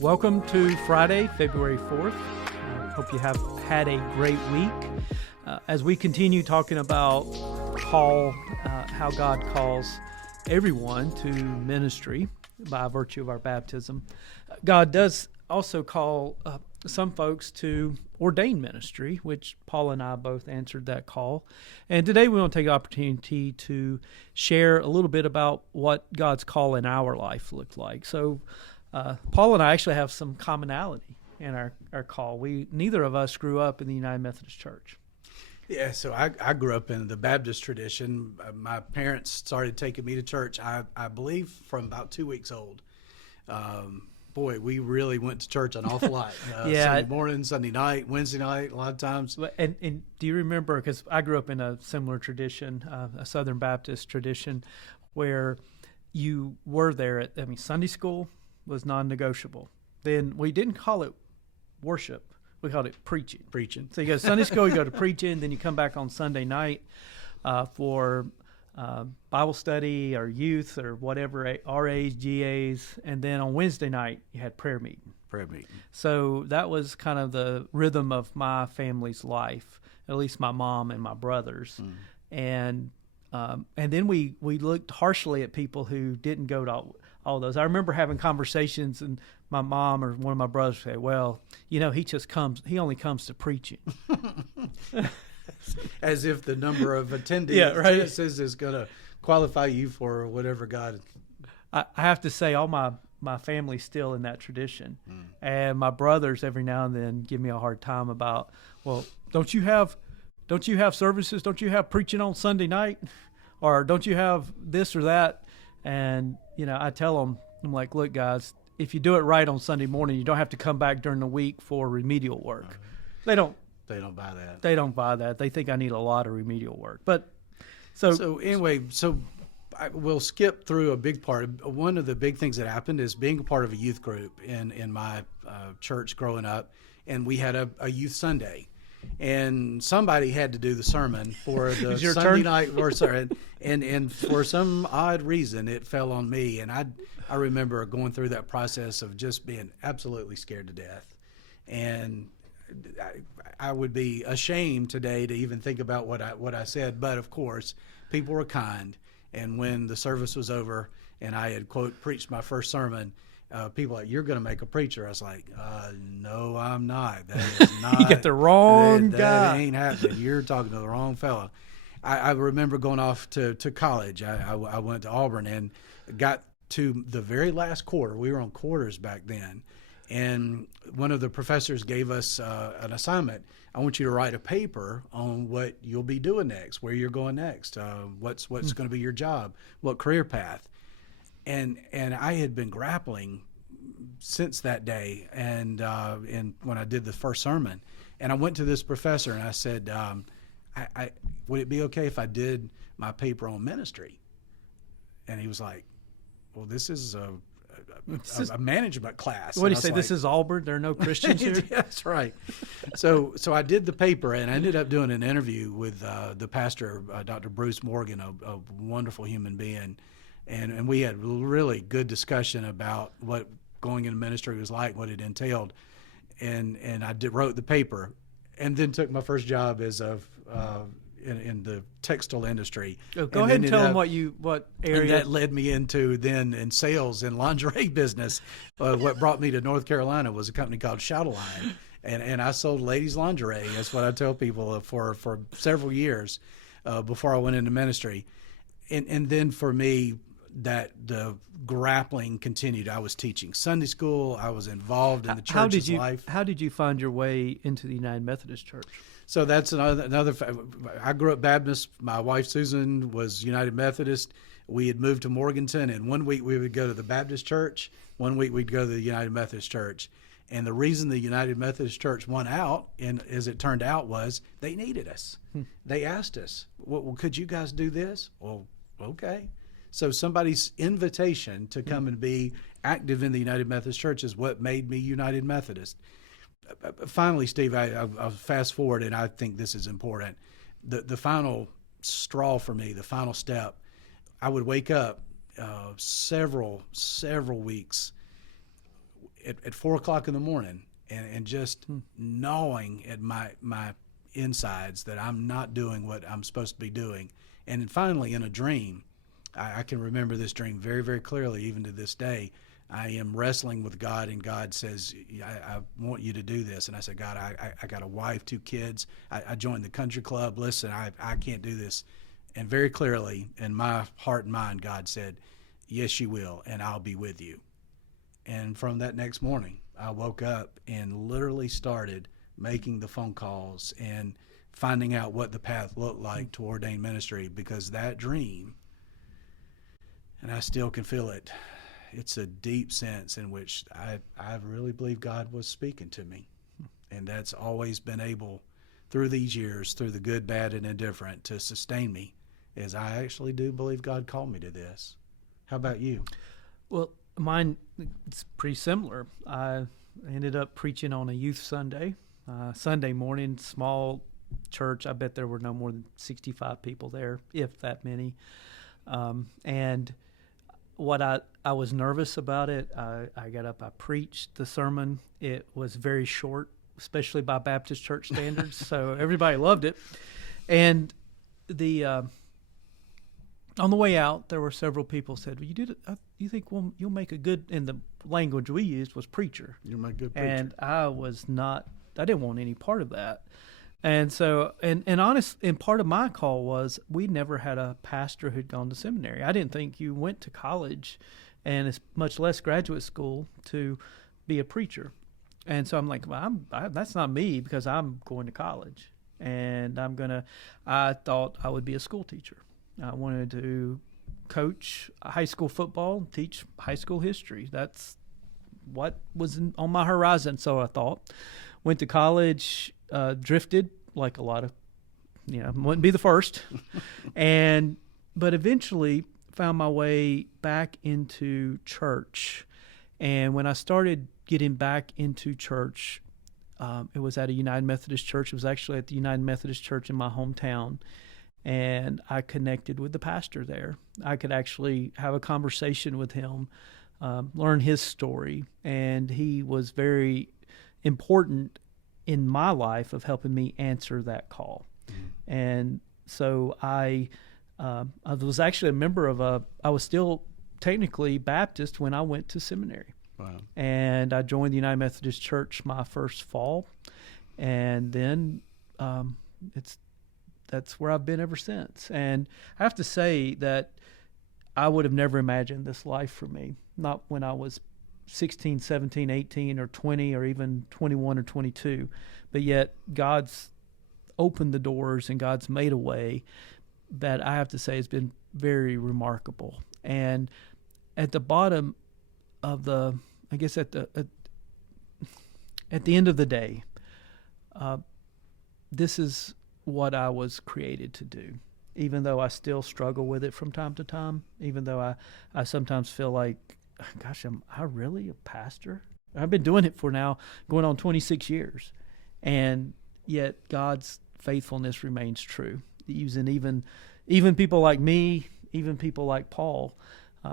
Welcome to Friday, February 4th. Hope you have had a great week. As we continue talking about Paul, how God calls everyone to ministry by virtue of our baptism, God does also call some folks to ordained ministry, which Paul and I both answered that call. And today we want to take the opportunity to share a little bit about what God's call in our life looked like. So Paul and I actually have some commonality in our call. Neither of us grew up in the United Methodist Church. Yeah, so I grew up in the Baptist tradition. My parents started taking me to church, I believe, from about 2 weeks old. Boy, we really went to church an awful lot. Sunday morning, Sunday night, Wednesday night, a lot of times. And do you remember, because I grew up in a similar tradition, a Southern Baptist tradition, where you were there Sunday school was non-negotiable. Then we didn't call it worship. We called it preaching. So you go to Sunday school, you go to preaching, then you come back on Sunday night for Bible study or youth or whatever, RAs, GAs, and then on Wednesday night you had prayer meeting. So that was kind of the rhythm of my family's life, at least my mom and my brothers. And then we looked harshly at people who didn't go to all those. I remember having conversations, and my mom or one of my brothers say, "Well, he only comes to preaching." As if the number of attendances is going to qualify you for whatever God. I have to say, all my family's still in that tradition, and my brothers every now and then give me a hard time about, well, don't you have services? Don't you have preaching on Sunday night, or don't you have this or that? And I tell them, I'm like, look, guys, if you do it right on Sunday morning, you don't have to come back during the week for remedial work. They don't buy that. They don't buy that. They think I need a lot of remedial work. But so anyway, we'll skip through a big part. One of the big things that happened is being a part of a youth group in my church growing up, and we had a youth Sunday. And somebody had to do the sermon for the Sunday night sermon, and for some odd reason, it fell on me. And I remember going through that process of just being absolutely scared to death. And I would be ashamed today to even think about what I said. But of course, people were kind. And when the service was over and I had, quote, preached my first sermon, people were like, "You're going to make a preacher." I was like, "No, I'm not. That is not." You get the wrong guy. That ain't happening. You're talking to the wrong fellow. I remember going off to college. I went to Auburn and got to the very last quarter. We were on quarters back then. And one of the professors gave us an assignment. I want you to write a paper on what you'll be doing next, where you're going next, what's going to be your job, what career path. And I had been grappling since that day, and when I did the first sermon, and I went to this professor and I said, would it be okay if I did my paper on ministry? And he was like, "Well, this is a management class." What do you say? This is Auburn. There are no Christians here. That's right. So I did the paper, and I ended up doing an interview with the pastor, Dr. Bruce Morgan, a wonderful human being. And we had really good discussion about what going into ministry was like, what it entailed. And I wrote the paper, and then took my first job as in the textile industry. Go ahead and tell them what area. And that led me into then in sales and lingerie business. What brought me to North Carolina was a company called Shout-A-Line. And I sold ladies' lingerie. That's what I tell people for several years before I went into ministry. And then for me, that the grappling continued. I was teaching Sunday school. I was involved in the church's life. How did you find your way into the United Methodist Church? So that's another. I grew up Baptist. My wife Susan was United Methodist. We had moved to Morganton, and one week we would go to the Baptist church. One week we'd go to the United Methodist Church. And the reason the United Methodist Church won out, and as it turned out, was they needed us. They asked us, "Well, could you guys do this?" Well, okay. So somebody's invitation to come and be active in the United Methodist Church is what made me United Methodist. Finally, Steve, I'll fast forward, and I think this is important. The final straw for me, the final step, I would wake up several weeks at 4 o'clock in the morning, and just gnawing at my insides that I'm not doing what I'm supposed to be doing. And then finally, in a dream, I can remember this dream very, very clearly, even to this day. I am wrestling with God, and God says, I want you to do this. And I said, God, I got a wife, 2 kids. I joined the country club. Listen, I can't do this. And very clearly, in my heart and mind, God said, yes, you will, and I'll be with you. And from that next morning, I woke up and literally started making the phone calls and finding out what the path looked like to ordained ministry, because that dream, and I still can feel it, it's a deep sense in which I really believe God was speaking to me. And that's always been able, through these years, through the good, bad, and indifferent, to sustain me, as I actually do believe God called me to this. How about you? Well, mine, it's pretty similar. I ended up preaching on a youth Sunday, Sunday morning, small church. I bet there were no more than 65 people there, if that many. And what I was nervous about it. I got up, I preached the sermon. It was very short, especially by Baptist church standards, so everybody loved it. And the on the way out, there were several people said, "Well, you think you'll make a good," and the language we used was preacher. You're my good preacher. And I didn't want any part of that. And so, and honest, and part of my call was we never had a pastor who'd gone to seminary. I didn't think you went to college, and it's much less graduate school, to be a preacher. And so I'm like, well, that's not me, because I'm going to college, and I thought I would be a school teacher. I wanted to coach high school football, teach high school history. That's what was on my horizon, so I thought. Went to college, drifted like a lot of, wouldn't be the first, but eventually found my way back into church. And when I started getting back into church, it was at a United Methodist church. It was actually at the United Methodist church in my hometown. And I connected with the pastor there. I could actually have a conversation with him, learn his story. And he was very important in my life of helping me answer that call. Mm-hmm. And so I was actually a member I was still technically Baptist when I went to seminary. Wow. And I joined the United Methodist Church my first fall. And then that's where I've been ever since. And I have to say that I would have never imagined this life for me, not when I was 16, 17, 18, or 20, or even 21 or 22. But yet God's opened the doors and God's made a way that I have to say has been very remarkable. And at the bottom of at the end of the day, this is what I was created to do, even though I still struggle with it from time to time, even though I sometimes feel like, gosh, am I really a pastor? I've been doing it for now going on 26 years, and yet God's faithfulness remains true, using even people like me, even people like Paul,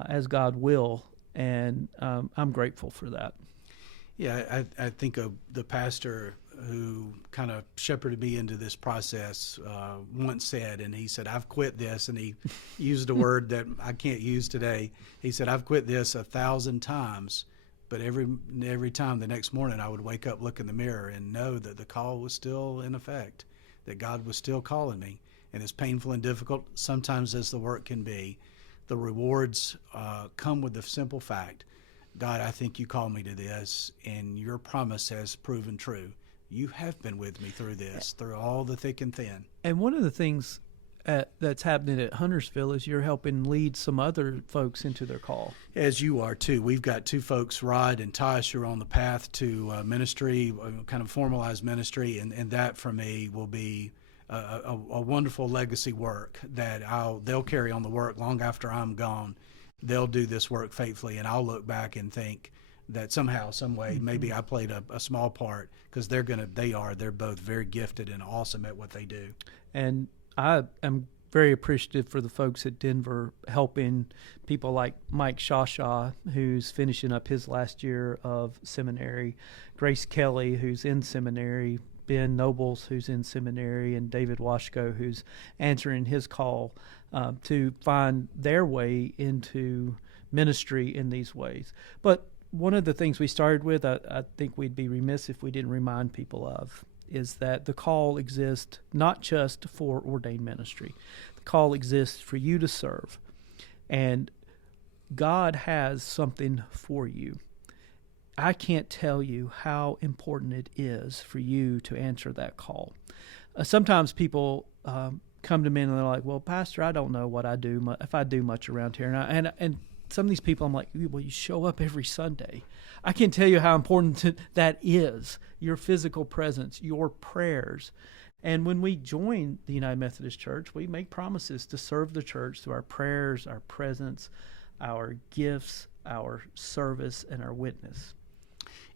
as God will, and I'm grateful for that. Yeah, I think of the pastor who kind of shepherded me into this process once said, and he said, I've quit this, and he used a word that I can't use today. He said, I've quit this 1,000 times, but every time the next morning I would wake up, look in the mirror, and know that the call was still in effect, that God was still calling me. And as painful and difficult sometimes as the work can be, the rewards come with the simple fact, God, I think you called me to this, and your promise has proven true. You have been with me through this, through all the thick and thin. And one of the things that's happening at Huntersville is you're helping lead some other folks into their call. As you are, too. We've got 2 folks, Rod and Tosh, who are on the path to ministry, kind of formalized ministry, and that, for me, will be a wonderful legacy work that they'll carry on the work long after I'm gone. They'll do this work faithfully, and I'll look back and think that somehow, some way, maybe I played a small part, because they're both very gifted and awesome at what they do. And I am very appreciative for the folks at Denver helping people like Mike Shasha, who's finishing up his last year of seminary, Grace Kelly, who's in seminary, Ben Nobles, who's in seminary, and David Washko, who's answering his call to find their way into ministry in these ways. But one of the things we started with, I think we'd be remiss if we didn't remind people of, is that the call exists not just for ordained ministry. The call exists for you to serve. And God has something for you. I can't tell you how important it is for you to answer that call. Sometimes people come to me and they're like, well, Pastor, I don't know what I do, if I do much around here. And some of these people, I'm like, well, you show up every Sunday. I can't tell you how important that is, your physical presence, your prayers. And when we join the United Methodist Church, we make promises to serve the church through our prayers, our presence, our gifts, our service, and our witness.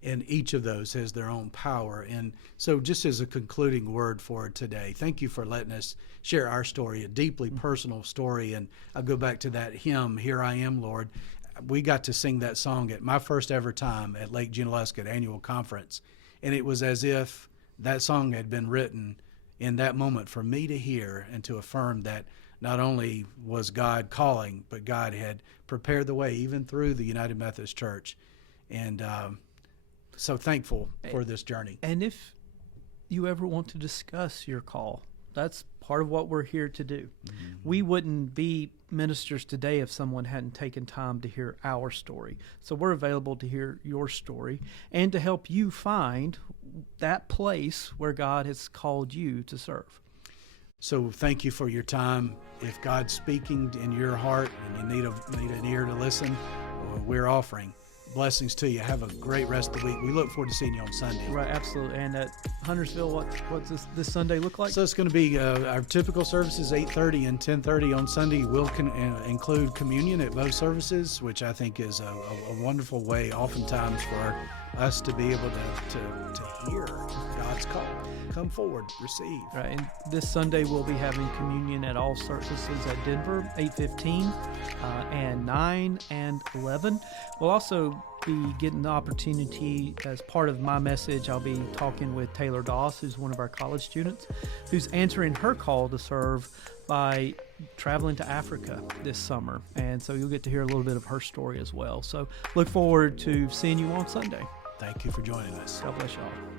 And each of those has their own power. And so just as a concluding word for today, thank you for letting us share our story, a deeply personal story. And I'll go back to that hymn, Here I Am, Lord. We got to sing that song at my first ever time at Lake Junaluska annual conference. And it was as if that song had been written in that moment for me to hear and to affirm that not only was God calling, but God had prepared the way even through the United Methodist Church. And so thankful for this journey. And if you ever want to discuss your call, that's part of what we're here to do. Mm-hmm. We wouldn't be ministers today if someone hadn't taken time to hear our story. So we're available to hear your story and to help you find that place where God has called you to serve. So thank you for your time. If God's speaking in your heart and you need an ear to listen, we're offering. Blessings to you. Have a great rest of the week. We look forward to seeing you on Sunday. Right, absolutely. And at Huntersville, what's this Sunday look like? So it's going to be our typical services, 8:30 and 10:30 on Sunday. We'll include communion at both services, which I think is a wonderful way oftentimes for us to be able to hear God's call. Come forward, receive. Right, and this Sunday we'll be having communion at all services at Denver, 8:15 and 9 and 11. We'll also be getting the opportunity, as part of my message, I'll be talking with Taylor Doss, who's one of our college students, who's answering her call to serve by traveling to Africa this summer. And so you'll get to hear a little bit of her story as well. So look forward to seeing you on Sunday. Thank you for joining us. God bless y'all.